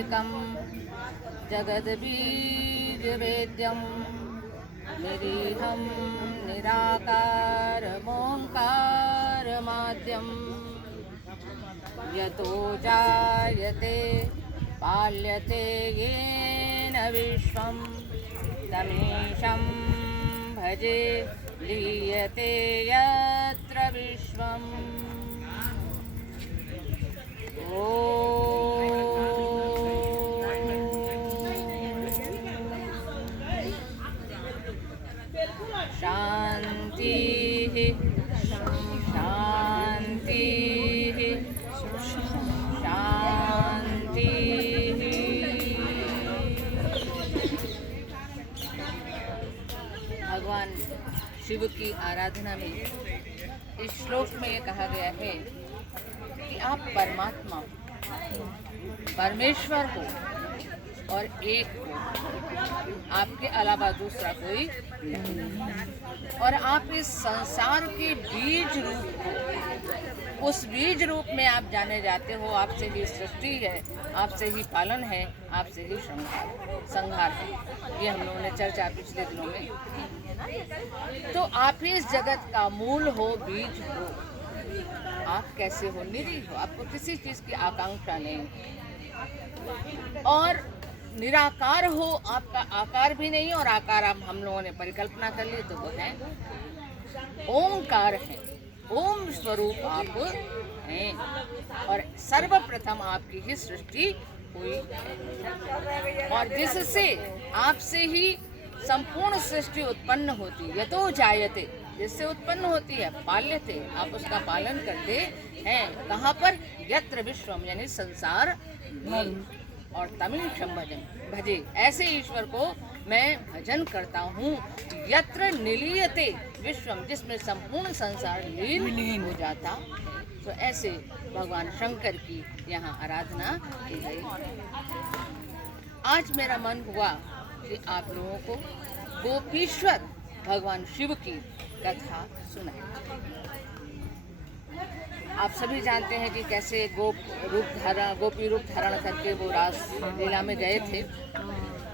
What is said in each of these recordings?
एकं जगद्बीजवेद्यं निरीहं निराकारमोङ्कारमाद्यं यतो जायते पाल्यते येन विश्वं तमीशं भजे लीयते यत्र विश्वम्। शांति शांति शांति। भगवान शिव की आराधना में इस श्लोक में ये कहा गया है कि आप परमात्मा परमेश्वर हो और एक हो, आपके अलावा दूसरा कोई नहीं, और आप इस संसार के बीज रूप हो। उस बीज रूप में आप जाने जाते हो। आपसे ही सृष्टि है, आपसे ही पालन है, आपसे ही संहार है। ये हम लोगों ने चर्चा पिछले दिनों में। तो आप ही इस जगत का मूल हो, बीज हो। आप कैसे हो? निरीह हो, आपको किसी चीज की आकांक्षा नहीं और निराकार हो, आपका आकार भी नहीं और आकार आप हम लोगों ने परिकल्पना कर ली तो वो है ओमकार है। ओम स्वरूप आप हैं और सर्वप्रथम आपकी ही सृष्टि हुई है और जिससे आपसे ही संपूर्ण सृष्टि उत्पन्न होती। यतो जायते, जिससे उत्पन्न होती है, पाल्यते, आप उसका पालन करते हैं। कहाँ पर? यत्र विश्वम, यानी संसार में। और तमीशं भजे, ऐसे ईश्वर को मैं भजन करता हूँ। यत्र निलीयते विश्वम, जिसमें संपूर्ण संसार लीन हो जाता। तो ऐसे भगवान शंकर की यहाँ आराधना की गई। आज मेरा मन हुआ कि आप लोगों को गोपीश्वर भगवान शिव की कथा सुनाए। आप सभी जानते हैं कि कैसे गोपी रूप धारण करके वो रास लीला में गए थे।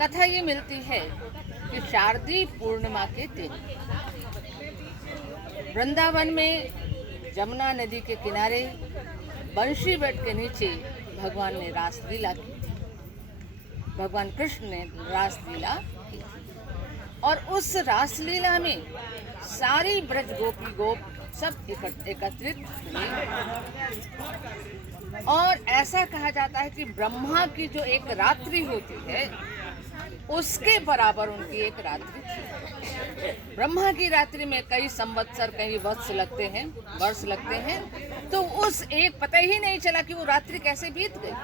कथा ये मिलती है कि शारदीय पूर्णिमा के दिन वृंदावन में जमुना नदी के किनारे बंशी वट के नीचे भगवान ने रास लीला की। भगवान कृष्ण ने रास लीला की और उस रास लीला में सारी ब्रज गोपी गोप सब एकत्रित हुए और ऐसा कहा जाता है कि ब्रह्मा की जो एक रात्रि होती है उसके बराबर उनकी एक रात्रि थी। ब्रह्मा की रात्रि में कई संवत्सर, कई वर्ष लगते हैं। तो उस एक पता ही नहीं चला कि वो रात्रि कैसे बीत गई।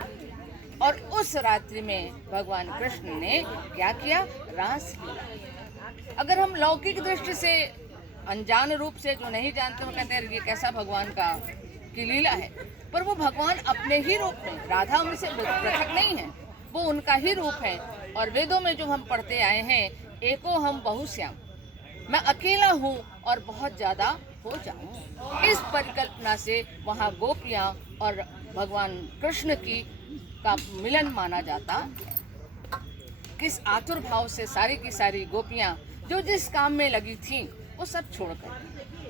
और उस रात्रि में भगवान कृष्ण ने क्या किया? रास लीला। अगर हम लौकिक दृष्टि से अनजान रूप से जो नहीं जानते, वो कहते हैं ये कैसा भगवान की लीला है। पर वो भगवान अपने ही रूप में, राधा उनसे पृथक नहीं है, वो उनका ही रूप है। और वेदों में जो हम पढ़ते आए हैं, एको हम बहुश्याम, मैं अकेला हूँ और बहुत ज्यादा हो जाऊँ। इस परिकल्पना से वहाँ गोपियाँ और भगवान कृष्ण का मिलन माना जाता है। किस आतुर भाव से सारी की सारी गोपियाँ जो जिस काम में लगी थीं वो सब छोड़कर,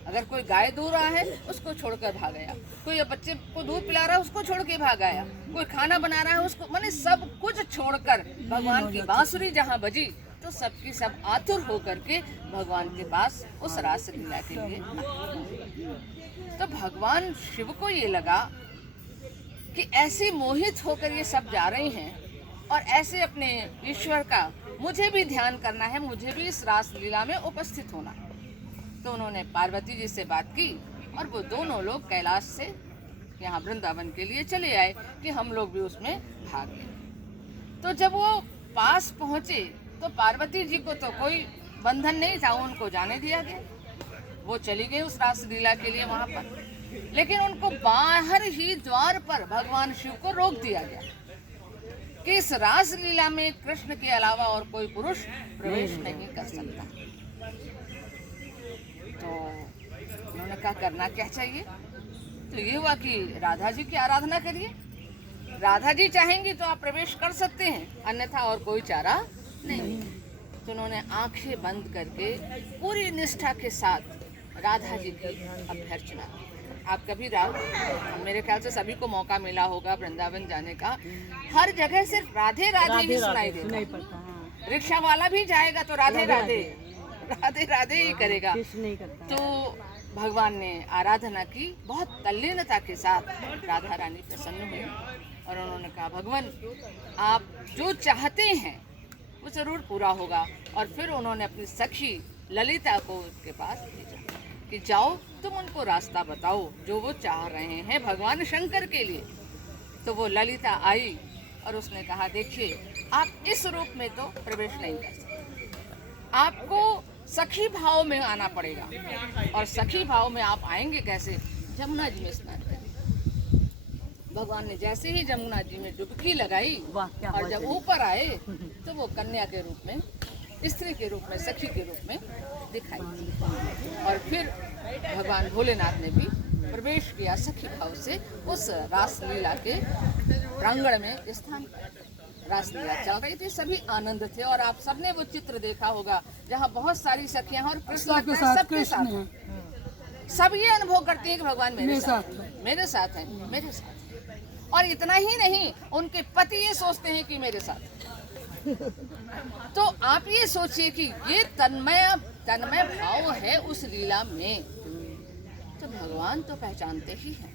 अगर कोई गाय दूह रहा है उसको छोड़कर भाग गया, कोई बच्चे को दूध पिला रहा है उसको छोड़ के भाग गया, कोई खाना बना रहा है उसको, माने सब कुछ छोड़कर भगवान की बांसुरी जहाँ बजी तो सबकी सब आतुर होकर के भगवान के पास उस रास लीला के लिए। तो भगवान शिव को ये लगा कि ऐसे मोहित होकर ये सब जा रही हैं और ऐसे अपने ईश्वर का मुझे भी ध्यान करना है, मुझे भी इस रास लीला में उपस्थित होना है। तो उन्होंने पार्वती जी से बात की और वो दोनों लोग कैलाश से यहाँ वृंदावन के लिए चले आए कि हम लोग भी उसमें भाग लें। तो जब वो पास पहुँचे तो पार्वती जी को तो कोई बंधन नहीं था, उनको जाने दिया गया। वो चली गई उस रास लीला के लिए वहाँ पर, लेकिन उनको बाहर ही द्वार पर भगवान शिव को रोक दिया गया कि इस रास लीला में कृष्ण के अलावा और कोई पुरुष प्रवेश नहीं कर सकता। तो उन्होंने कहा करना क्या चाहिए? तो ये हुआ कि राधा जी की आराधना करिए। राधा जी चाहेंगी तो आप प्रवेश कर सकते हैं, अन्यथा और कोई चारा नहीं। तो उन्होंने आंखें बंद करके पूरी निष्ठा के साथ राधा जी की अभ्यर्चना की। आप कभी मेरे ख्याल से सभी को मौका मिला होगा वृंदावन जाने का, हर जगह सिर्फ राधे राधे ही सुनाई देता। रिक्शा वाला भी जाएगा तो राधे राधे राधे राधे ही करेगा। तो भगवान ने आराधना की, बहुत तल्लीनता के साथ राधा रानी प्रसन्न हुई और उन्होंने कहा भगवान आप जो चाहते हैं वो जरूर पूरा होगा। और फिर उन्होंने अपनी सखी ललिता को उसके पास भेजा कि जाओ तुम उनको रास्ता बताओ जो वो चाह रहे हैं भगवान शंकर के लिए। तो वो ललिता आई और उसने कहा देखिए आप इस रूप में तो प्रवेश नहीं कर सकते, आपको सखी भाव में आना पड़ेगा। और सखी भाव में आप आएंगे कैसे? जमुना जी में स्नान करें। भगवान ने जैसे ही जमुना जी में डुबकी लगाई और जब ऊपर आए तो वो कन्या के रूप में, स्त्री के रूप में, सखी के रूप में दिखाई। और फिर भगवान भोलेनाथ ने भी प्रवेश किया सखी भाव से उस रासलीला के प्रांगण में स्थान। रासलीला चल रही थी, सभी आनंद थे और आप सबने वो चित्र देखा होगा जहाँ बहुत सारी सखियां और कृष्ण सबके साथ सब ये अनुभव करते हैं कि भगवान मेरे साथ हैं, मेरे साथ हैं, मेरे साथ हैं। और इतना ही नहीं, उनके पति ये सोचते हैं कि मेरे साथ। तो आप ये सोचिए कि ये तन्मय भाव है उस लीला में, तो भगवान तो पहचानते ही हैं।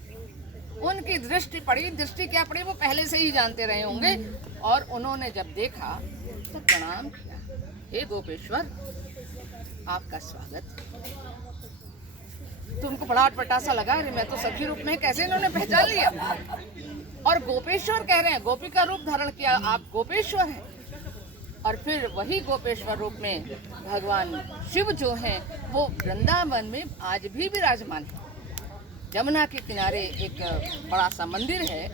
उनकी दृष्टि पड़ी, दृष्टि क्या पड़ी वो पहले से ही जानते रहे होंगे। और उन्होंने जब देखा तो प्रणाम किया, हे गोपेश्वर आपका स्वागत। तो उनको बड़ा अटपटा सा लगा, अरे मैं तो सखी रूप में, कैसे इन्होंने पहचान लिया। और गोपेश्वर कह रहे हैं, गोपी का रूप धारण किया, आप गोपेश्वर हैं। और फिर वही गोपेश्वर रूप में भगवान शिव जो हैं वो वृंदावन में आज भी विराजमान है। जमुना के किनारे एक बड़ा सा मंदिर है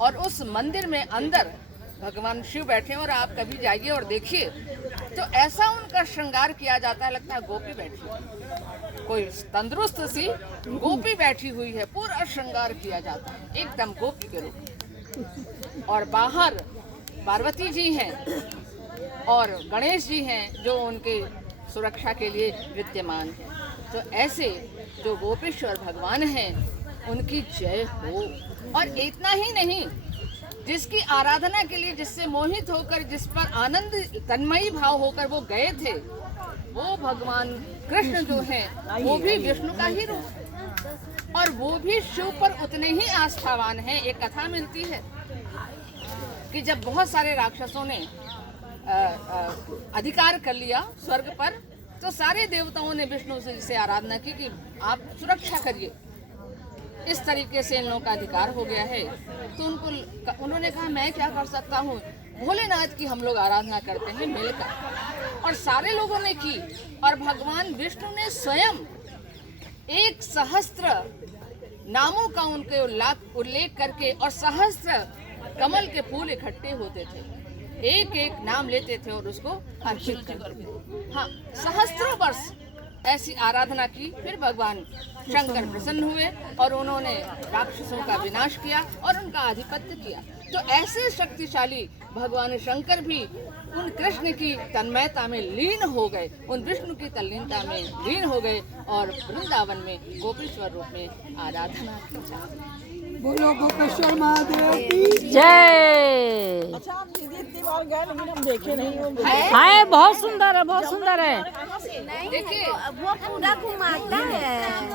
और उस मंदिर में अंदर भगवान शिव बैठे हैं। और आप कभी जाइए और देखिए तो ऐसा उनका श्रृंगार किया जाता है, लगता है गोपी बैठी है, कोई तंदुरुस्त सी गोपी बैठी हुई है, पूरा श्रृंगार किया जाता है एकदम गोपी के रूप में। और बाहर पार्वती जी हैं और गणेश जी हैं जो उनके सुरक्षा के लिए विद्यमान हैं। तो ऐसे जो गोपेश्वर भगवान हैं उनकी जय हो। और इतना ही नहीं, जिसकी आराधना के लिए, जिससे मोहित होकर, जिस पर आनंद तन्मयी भाव होकर वो गए थे, वो भगवान कृष्ण जो हैं वो भी विष्णु का ही रूप है और वो भी शिव पर उतने ही आस्थावान हैं। एक कथा मिलती है कि जब बहुत सारे राक्षसों ने अधिकार कर लिया स्वर्ग पर, तो सारे देवताओं ने विष्णु से आराधना की कि आप सुरक्षा करिए, इस तरीके से इन लोगों का अधिकार हो गया है। तो उन्होंने कहा मैं क्या कर सकता हूँ, भोलेनाथ की हम लोग आराधना करते हैं मिलकर। और सारे लोगों ने की और भगवान विष्णु ने स्वयं 1 सहस्त्र नामों का उनके उल्लेख करके, और सहस्त्र कमल के फूल इकट्ठे होते थे, एक एक नाम लेते थे और उसको अर्पित करते। हाँ, सहस्त्रों वर्ष ऐसी आराधना की। फिर भगवान शंकर प्रसन्न हुए और उन्होंने राक्षसों का विनाश किया और उनका आधिपत्य किया। तो ऐसे शक्तिशाली भगवान शंकर भी उन कृष्ण की तन्मयता में लीन हो गए, उन विष्णु की तल्लीनता में लीन हो गए और वृंदावन में गोपेश्वर रूप में आराधना की। बोलो गोपेश्वर महादेव की जय। अच्छा आप दीदी इतनी बार गए लेकिन हम देखे नहीं। है बहुत सुंदर है, बहुत सुंदर है। देखिए वो पूरा घुमाता है।